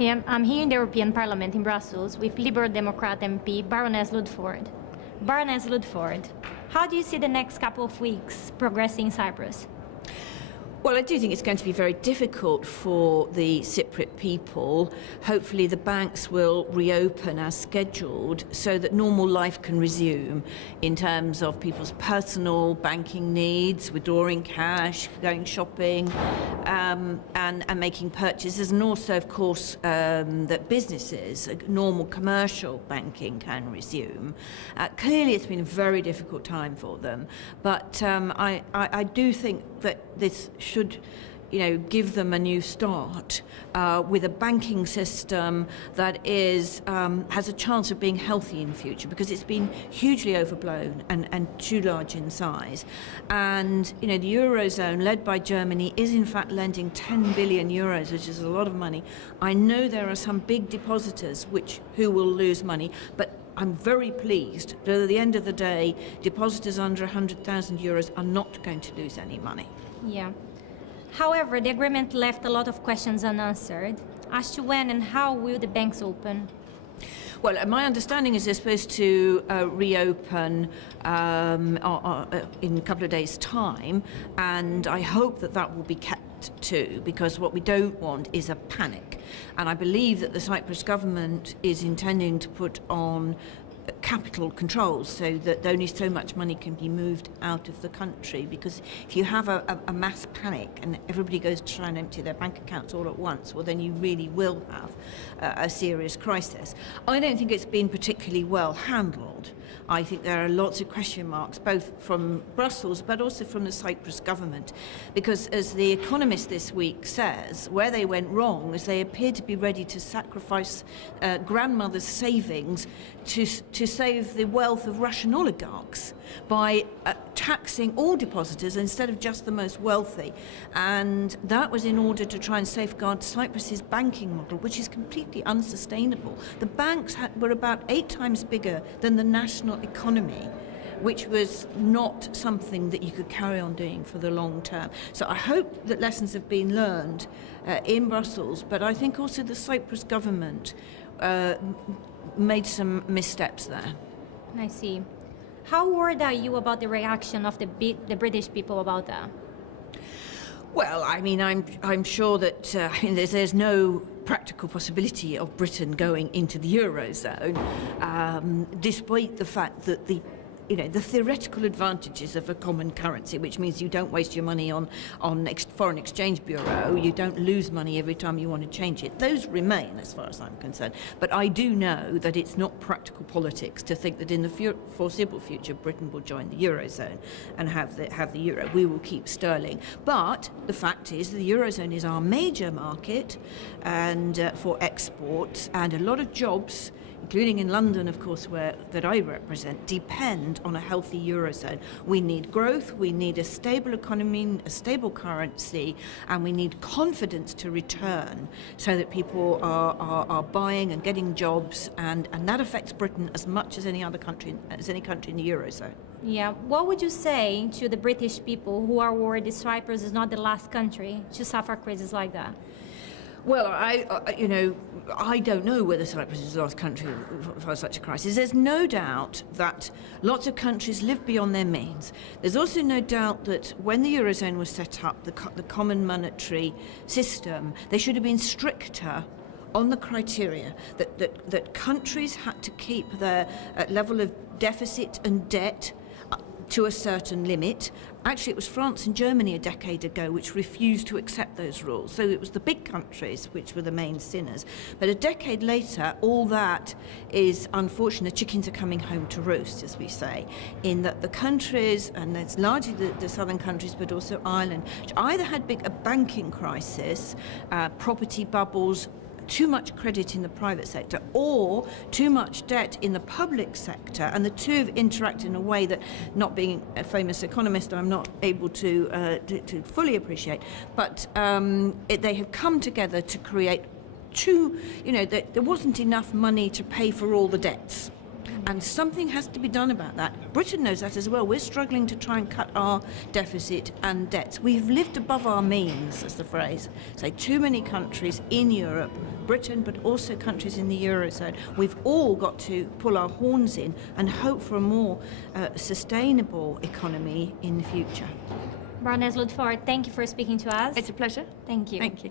Yeah, I'm here in the European Parliament in Brussels with Liberal Democrat MP Baroness Ludford. Baroness Ludford, how do you see the next couple of weeks progressing in Cyprus? Well, I do think it's going to be very difficult for the Cypriot people. Hopefully the banks will reopen as scheduled so that normal life can resume in terms of people's personal banking needs, withdrawing cash, going shopping, and making purchases, and also, of course, that businesses, normal commercial banking can resume. Clearly it's been a very difficult time for them, but I do think that this should, give them a new start with a banking system that has a chance of being healthy in the future, because it's been hugely overblown and too large in size. And the Eurozone, led by Germany, is in fact lending 10 billion euros, which is a lot of money. I know there are some big depositors who will lose money, but I'm very pleased that at the end of the day, depositors under 100,000 euros are not going to lose any money. Yeah. However, the agreement left a lot of questions unanswered as to when and how will the banks open. Well, my understanding is they're supposed to reopen in a couple of days' time, and I hope that will be kept too, because what we don't want is a panic. And I believe that the Cyprus government is intending to put on capital controls so that only so much money can be moved out of the country, because if you have a mass panic and everybody goes to try and empty their bank accounts all at once, well, then you really will have a serious crisis. I don't think it's been particularly well handled. I think there are lots of question marks, both from Brussels but also from the Cyprus government, because as The Economist this week says, where they went wrong is they appear to be ready to sacrifice grandmother's savings to save the wealth of Russian oligarchs by taxing all depositors instead of just the most wealthy. And that was in order to try and safeguard Cyprus's banking model, which is completely unsustainable. The banks were about 8 times bigger than the national economy, which was not something that you could carry on doing for the long term. So I hope that lessons have been learned in Brussels, but I think also the Cyprus government made some missteps there. I see. How worried are you about the reaction of the British people about that? Well, I mean, I'm sure that there's no practical possibility of Britain going into the Eurozone, despite the fact that the theoretical advantages of a common currency, which means you don't waste your money on foreign exchange bureau, you don't lose money every time you want to change it. Those remain, as far as I'm concerned. But I do know that it's not practical politics to think that in the foreseeable future Britain will join the Eurozone and have the euro. We will keep sterling. But the fact is the Eurozone is our major market and for exports, and a lot of jobs, including in London, of course, that I represent, depend on a healthy Eurozone. We need growth, we need a stable economy, a stable currency, and we need confidence to return so that people are buying and getting jobs, and that affects Britain as much as any country in the Eurozone. Yeah. What would you say to the British people who are worried that Cyprus is not the last country to suffer a crisis like that? Well, I don't know whether Cyprus is the last country for such a crisis. There's no doubt that lots of countries live beyond their means. There's also no doubt that when the Eurozone was set up, the common monetary system, they should have been stricter on the criteria that countries had to keep their level of deficit and debt to a certain limit. Actually, it was France and Germany a decade ago which refused to accept those rules. So it was the big countries which were the main sinners. But a decade later, all that is unfortunate. The chickens are coming home to roost, as we say, in that the countries, and it's largely the southern countries, but also Ireland, which either had a banking crisis, property bubbles, too much credit in the private sector, or too much debt in the public sector, and the two have interacted in a way that, not being a famous economist, I'm not able to fully appreciate, but they have come together to create there wasn't enough money to pay for all the debts. And something has to be done about that. Britain knows that as well. We're struggling to try and cut our deficit and debts. We've lived above our means, as the phrase. So too many countries in Europe, Britain, but also countries in the Eurozone. We've all got to pull our horns in and hope for a more sustainable economy in the future. Baroness Ludford, thank you for speaking to us. It's a pleasure. Thank you. Thank you.